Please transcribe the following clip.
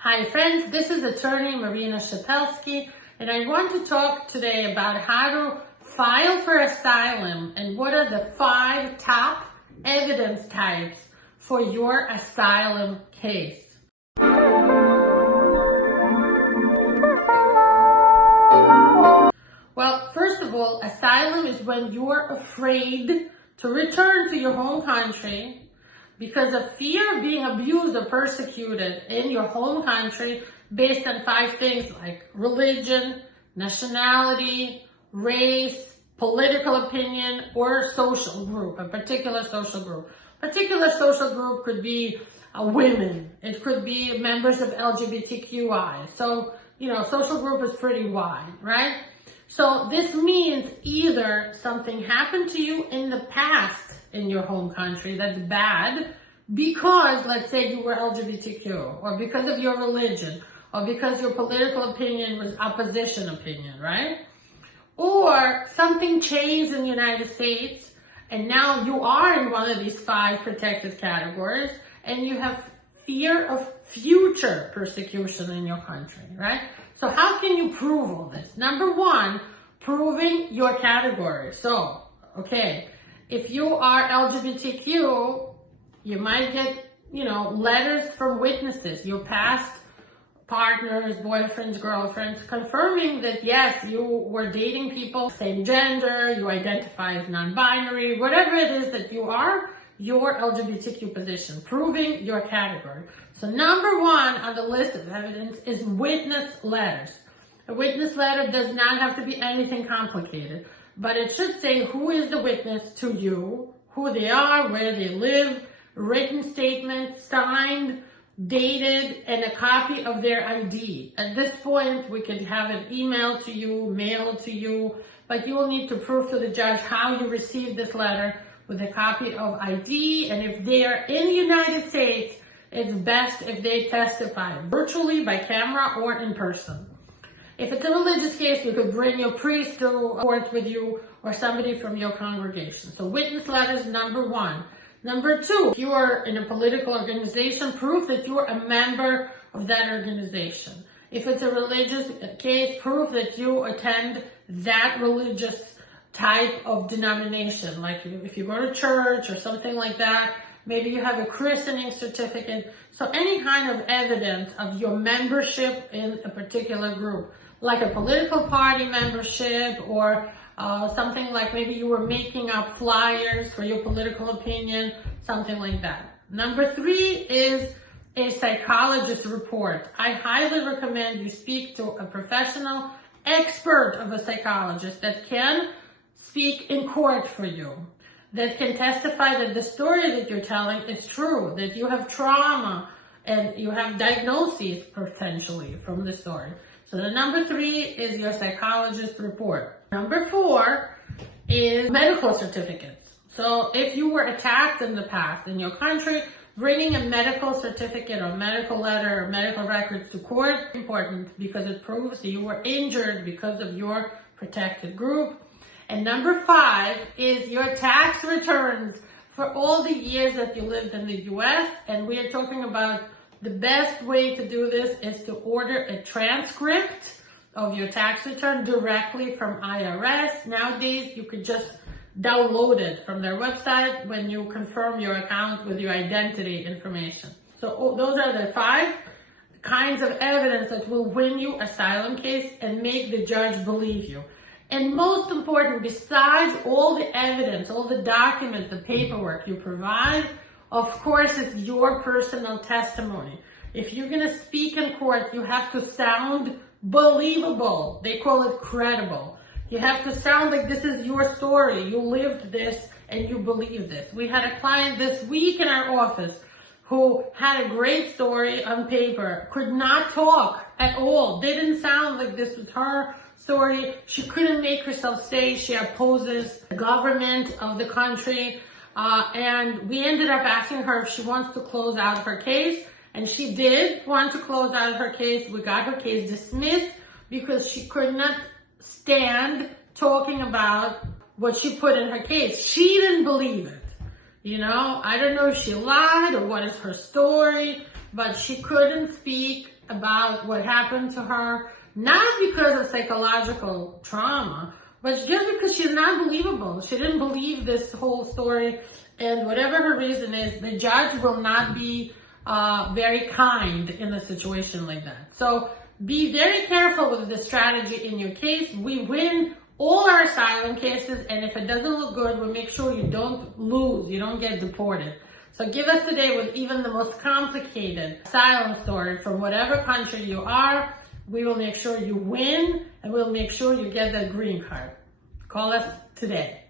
Hi friends, this is attorney Marina Shepelsky, and I want to talk today about how to file for asylum and what are the 5 top evidence types for your asylum case. Well, first of all, asylum is when you're afraid to return to your home country because of fear of being abused or persecuted in your home country based on 5 things like religion, nationality, race, political opinion, or social group, a particular social group. Particular social group could be women. It could be members of LGBTQI. So, social group is pretty wide, right? So this means either something happened to you in the past in your home country that's bad because, let's say, you were LGBTQ, or because of your religion, or because your political opinion was opposition opinion, right? Or something changed in the United States and now you are in one of these 5 protected categories and you have fear of future persecution in your country, right? So how can you prove all this? Number 1, proving your category. So, okay, if you are LGBTQ, you might get, letters from witnesses, your past partners, boyfriends, girlfriends, confirming that yes, you were dating people, same gender, you identify as non-binary, whatever it is that you are, your LGBTQ position, proving your category. So number 1 on the list of evidence is witness letters. A witness letter does not have to be anything complicated, but it should say who is the witness to you, who they are, where they live, written statement, signed, dated, and a copy of their ID. At this point, we could have it emailed to you, mailed to you, but you will need to prove to the judge how you received this letter with a copy of ID. And if they are in the United States, it's best if they testify virtually, by camera, or in person. If it's a religious case, you could bring your priest to court with you or somebody from your congregation. So witness letters, number 1. Number 2, if you are in a political organization, prove that you are a member of that organization. If it's a religious case, prove that you attend that religious type of denomination. Like if you go to church or something like that, maybe you have a christening certificate. So any kind of evidence of your membership in a particular group, like a political party membership or something like maybe you were making up flyers for your political opinion, something like that. Number 3 is a psychologist report. I highly recommend you speak to a professional expert of a psychologist that can speak in court for you, that can testify that the story that you're telling is true, that you have trauma and you have diagnoses potentially from the story. So the number 3 is your psychologist report. Number 4 is medical certificates. So if you were attacked in the past in your country, bringing a medical certificate or medical letter or medical records to court is important because it proves that you were injured because of your protected group. And number 5 is your tax returns for all the years that you lived in the US. And we are talking about the best way to do this is to order a transcript of your tax return directly from IRS. Nowadays, you could just download it from their website when you confirm your account with your identity information. So those are the 5 kinds of evidence that will win you asylum case and make the judge believe you. And most important, besides all the evidence, all the documents, the paperwork you provide, of course, it's your personal testimony. If you're going to speak in court, you have to sound believable. They call it credible. You have to sound like this is your story. You lived this and you believe this. We had a client this week in our office who had a great story on paper, could not talk at all. Didn't sound like this was her story. She couldn't make herself say she opposes the government of the country. And we ended up asking her if she wants to close out her case. And she did want to close out her case. We got her case dismissed because she could not stand talking about what she put in her case. She didn't believe it. I don't know if she lied or what is her story, but she couldn't speak about what happened to her, not because of psychological trauma, but just because she's not believable. She didn't believe this whole story, and whatever her reason is, the judge will not be very kind in a situation like that. So be very careful with the strategy in your case. We win all our asylum cases, and if it doesn't look good, we'll make sure you don't lose, you don't get deported. So give us today with even the most complicated asylum story from whatever country you are. We will make sure you win, and we'll make sure you get that green card. Call us today.